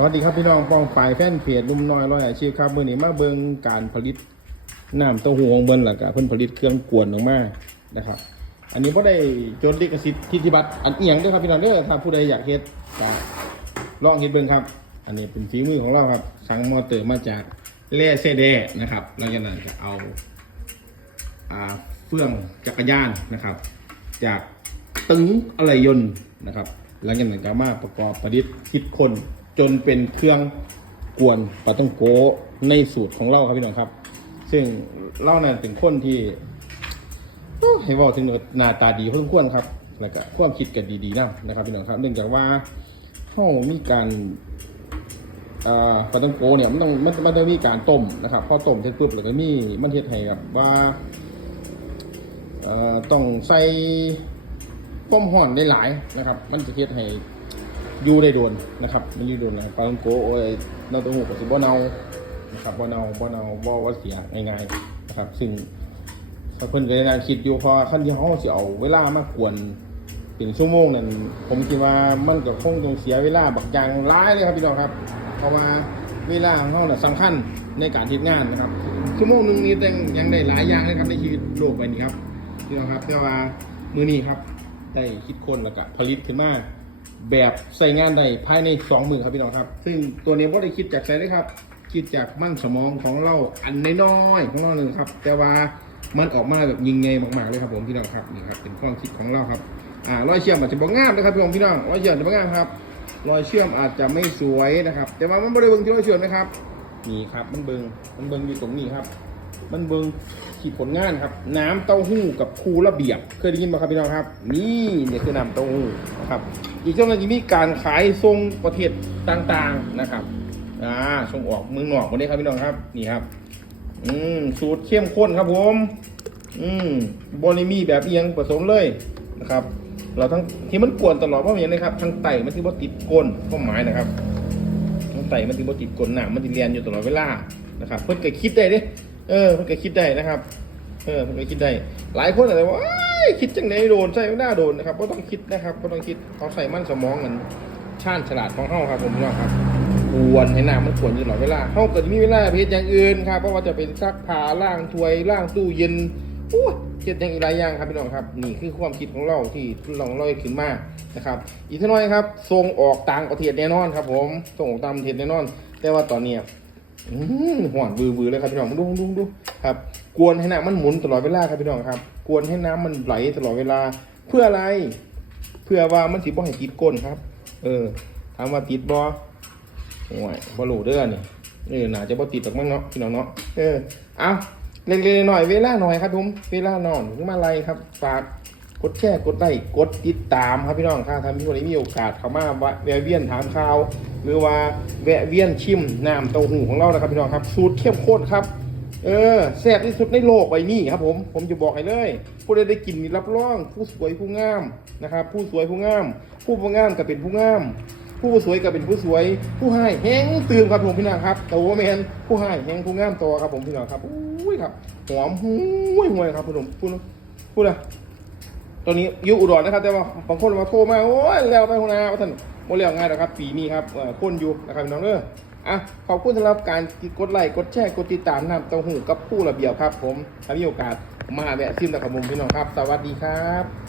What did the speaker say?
สวัสดีครับพี่น้องป้องปลายแฟนเพจนุ่มน้อยร้อยอาชีพครับมื่อนี้มาเบิ่งการผลิตน้ำเต้าหู้ของเบิ่นหลักเพิ่นผลิตเครื่องกวนออกมานะครับ อันนี้บ่ได้จดลิขสิทธิ์ทิติบัตรอันเอียงด้วยครับพี่น้องเด้อถ้าผู้ใดอยากเฮ็ดก็ลองเฮ็ดเบิ่งครับ อันนี้เป็นฝีมือของเราครับสั่งมอเตอร์มาจากแร่เซเดนะครับหลังจากนั้นก็เอาอ่าเฟื่องจักรยานนะครับ จากตึงอะไรยนต์นะครับหลังจากนั้นก็มาประกอบประดิษฐ์คิดคน จนเป็นเครื่องกวนปลาต้องโกในสูตรของเราครับพี่น้องครับ ซึ่งเล่านั้นเป็นคนที่โอ้ให้บอกถึงหน้าตาดีพอสมควรครับ แล้วก็ความคิดกันดีๆนะนะครับพี่น้องครับ เนื่องจากว่าเขามีการปลาต้องโกเนี่ยมันต้องมันมันต้องมีการต้มนะครับพอต้มเสร็จปุ๊บแล้วก็มีมันเฮ็ดให้แบบว่าต้องใส่ก้มห่อนได้หลายนะครับ มันจะเฮ็ดให้ อยู่ได้โดนนะครับมันอยู่โดนนะปลาต้องโกโอ้ยเนาตัวหูกสิบ่เน่านะครับบ่เน่าบ่เน่าบ่ว่าเสียง่ายๆนะครับ ซึ่งถ้าเพิ่นก็ได้แนคิดอยู่พอขั้นที่เฮาสิเอาเวลามากวนเป็นชั่วโมงนั้นผมคิดว่ามันก็คงต้องเสียเวลาบักอย่างร้ายเลยครับพี่น้องครับ เพราะว่าเวลาของเขาน่ะสำคัญในการทิดงานนะครับ ชั่วโมงหนึงนี้แต่ยังได้หลายอย่างเลยครับในชีวิตโลกใบนี้ครับพี่น้องครับแต่ว่ามือนี้ครับได้คิดคนแล้วก็ผลิตขึ้นมา แบบใส่งานได้ภายในสองมือครับพี่น้องครับ ซึ่งตัวนี้ก็ได้คิดจากใครได้ครับ คิดจากมั่นสมองของเราอันน้อยๆของเราหนึ่งครับ แต่ว่ามันออกมาแบบยิงไงมากๆเลยครับผมพี่น้องครับนี่ครับเป็นความคิดของเราครับอ่ารอยเชื่อมอาจจะบ่งามนะครับพี่น้องพี่น้องรอยเชื่อมจะบ่งามครับรอยเชื่อมอาจจะไม่สวยนะครับ แต่ว่ามันบริเวณที่รอยเชื่อมนะครับนี่ครับมันเบิงมันเบิงอยู่ตรงนี้ครับ มันเบิงขีดผลงานครับ น้ำเต้าหู้กับคูระเบียบ เคยได้ยินไหมครับพี่น้องครับ นี่เนี่ยคือน้ำเต้าหู้นะครับ อีกช่วงนึงจะมีการขายทรงประเทศต่างๆนะครับอ่าส่งออกเมืองนอกหมดเลยครับพี่น้องครับนี่ครับ อืมสูตรเข้มข้นครับผม อืมบริมีแบบเอียงผสมเลยนะครับ เราทั้งที่มันกวนตลอดเพราะอย่างนี้ครับทั้งไตมันที่ว่าติดก้นก็หมายนะครับทั้งไตมันที่ว่าติดก้นหนามันที่เรียนอยู่ตลอดเวลานะครับ เพื่อนก็คิดได้เด้ เออเพื่อนก็คิดได้นะครับ เออเพื่อนก็คิดได้ หลายคนอาจจะว่าคิดจังไหนโดนใส่ไม่น่าโดนนะครับก็ต้องคิดนะครับก็ต้องคิดเขาใส่มั่นสมองเหมือนชาญฉลาดของเขาครับผมพี่น้องครับกวนให้หน้ามันกวนอยู่ตลอดเวลาเขาเกิดมีเวลาเฮ็ดอย่างอื่นครับเพราะว่าจะเป็นซักผ้าล้างถ้วยล้างตู้เย็นโอ้ยเจ็ดอย่างอีหลายอย่างครับพี่น้องครับ นี่คือความคิดของเราที่ลองลอยขึ้นมานะครับ อีกเท่าน้อยครับส่งออกต่างประเทศแน่นอนครับ ผมส่งออกต่างประเทศแน่นอน แต่ว่าตอนนี้ อืมหวานวือๆเลยครับพี่น้องดูดูดูครับ กวนให้น้ำมันหมุนตลอดเวลาครับพี่น้องครับ กวนให้น้ำมันไหลตลอดเวลา เพื่ออะไร เพื่อว่ามันสิบ่ให้ติดก้นครับ เออถามว่าติดบ่โอ้ยบ่รู้เด้อเนี่ยเออน่าจะบ่ติดหรอกมั้งเนาะพี่น้องเนาะเออเอาเล็กๆหน่อยเวลาหน่อยครับผมเวลานอนมาอะไรครับฝากกดแชร์กดไลค์กดติดตามครับพี่น้องครับถ้ามีคนที่มีโอกาสเข้ามาแวะเวียนถามข่าวหรือว่าแวะเวียนชิมน้ำเต้าหู้ของเรานะครับพี่น้องครับ สูตรเข้มข้นครับ เออแซ่บที่สุดในโลกใบนี้ครับผมผมจะบอกให้เลย ผู้ใดได้กินนี่รับรองผู้สวยผู้งามนะครับ ผู้สวยผู้งาม ผู้ผู้งามก็เป็นผู้งาม ผู้สวยก็เป็นผู้สวย ผู้ให้แห้งตื่นครับผมพี่น้องครับโตแมนผู้ให้แห้งผู้งามโตครับผมพี่น้องครับอุ้ยครับหอมหุ้ยห่วยครับผมพูดพูดนะ ตอนนี้อยู่อุดรนะครับ แต่ว่าบางคนมาโทรมาโอ้ยแล้วไปหัวหน้าว่าท่านโมเลี้ยงง่ายนะครับปีนี้ครับเอ่อคนอยู่นะครับพี่น้องเด้ออะขอบคุณสำหรับการกดไลค์กดแชร์กดติดตามนำเต้าหู้กับผู้ระเบียบครับ ผมถ้ามีโอกาสมาแวะซิมตะขมุมพี่น้องครับ สวัสดีครับ